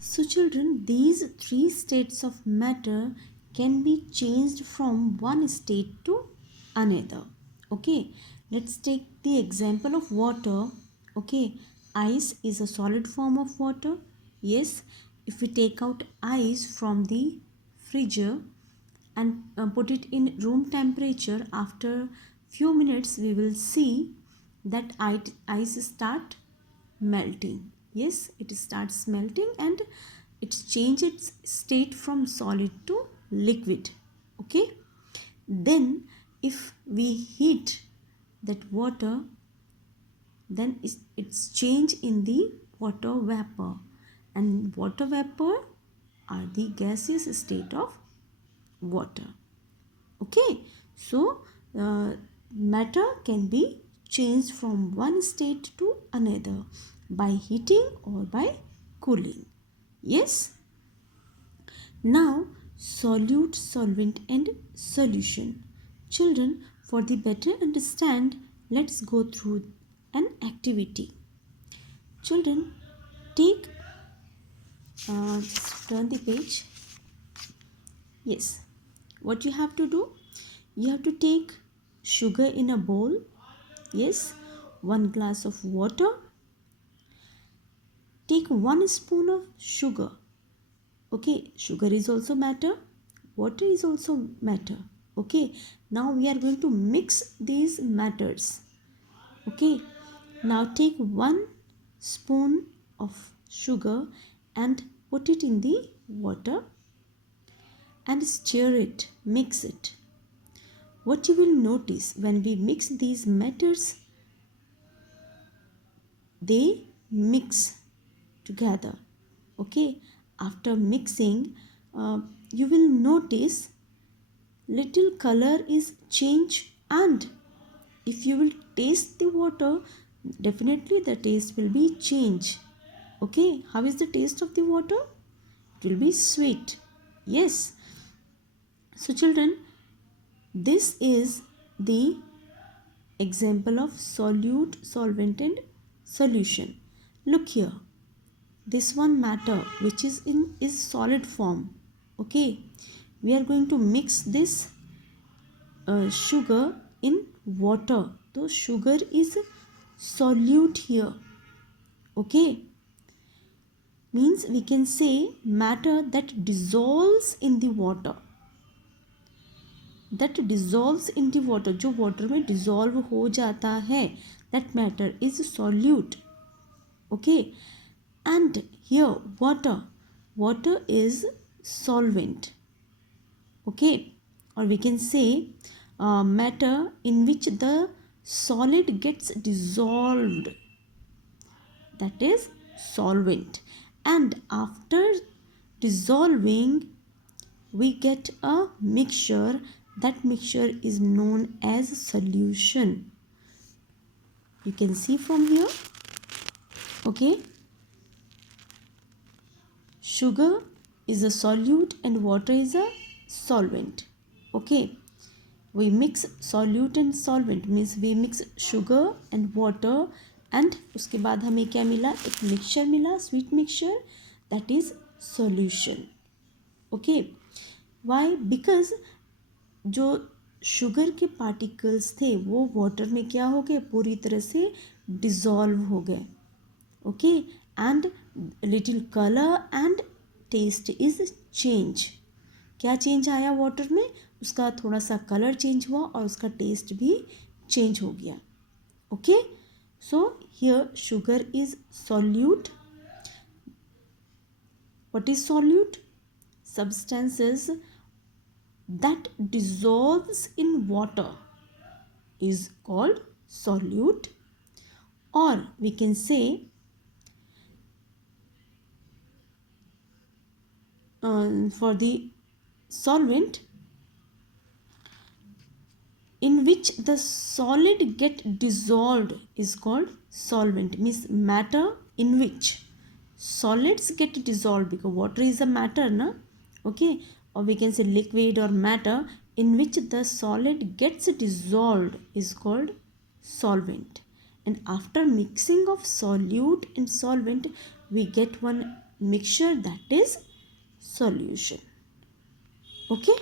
So children, these three states of matter can be changed from one state to another. Okay, let's take the example of water. Okay, ice is a solid form of water. Yes, if we take out ice from the fridge and put it in room temperature, after few minutes we will see that ice start melting. Yes, it starts melting and it changes its state from solid to liquid. Okay, then if we heat that water, then it's change in the water vapor, and water vapor are the gaseous state of water. Okay, so matter can be changed from one state to another by heating or by cooling. Yes, now solute, solvent and solution. Children, for the better understand, let's go through an activity. Children, take just turn the page. Yes, what you have to do, you have to take sugar in a bowl. Yes, 1 glass of water. Take 1 spoon of sugar. Okay, sugar is also matter, water is also matter. Okay, now we are going to mix these matters. Okay, now take 1 spoon of sugar and put it in the water and stir it, mix it. What you will notice, when we mix these matters, they mix together. Okay, after mixing, you will notice little color is change, and if you will taste the water, definitely the taste will be change. Okay, how is the taste of the water? It will be sweet. Yes, so children, this is the example of solute, solvent and solution. Look here, this one matter which is in is solid form. Okay, we are going to mix this sugar in water, so sugar is solute here. Okay, means we can say matter that dissolves in the water, that dissolves in the water, जो water में dissolve हो जाता है, that matter is solute. Okay, and here water is solvent. Okay, or we can say matter in which the solid gets dissolved, that is solvent, and after dissolving we get a mixture, that mixture is known as solution. You can see from here. Okay, sugar is a solute and water is a solvent. Okay, we mix solute and solvent, means we mix sugar and water, and उसके बाद हमें क्या मिला, एक mixture मिला, sweet mixture, that is solution. Okay, why? Because जो sugar के particles थे वो वाटर में क्या हो गए, पूरी तरह से डिज़ोल्व हो गए. Okay, and little colour and taste is change. क्या चेंज आया वाटर में, उसका थोड़ा सा कलर चेंज हुआ और उसका टेस्ट भी चेंज हो गया. Okay, so here sugar is solute. What is solute? Substances that dissolves in water is called solute, or we can say for the solvent in which the solid get dissolved is called solvent, means matter in which solids get dissolved, because water is a matter, na? Okay, or we can say liquid or matter in which the solid gets dissolved is called solvent. And after mixing of solute and solvent, we get one mixture, that is solution. Okay.